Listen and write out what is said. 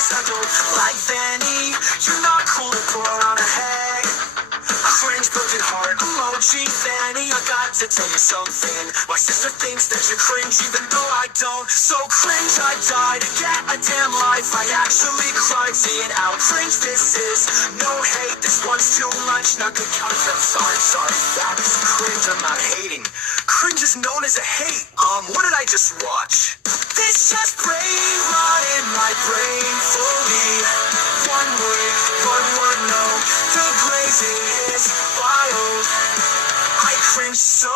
honest, I don't like Vanny. You're not cool to throw around a head. Cringe, broken heart, emoji, Fanny. I got to tell you something. My sister thinks that you're cringe, even though I don't. So cringe, I died to get a damn life. I actually cried, seeing how cringe this is. No hate, this one's too much. Not good concept. Sorry, facts. Cringe, I'm not hating. Cringe is known as a hate. What did I just watch? This just brain rot in my brain fully. One word, no. The glazing is wild. I cringe so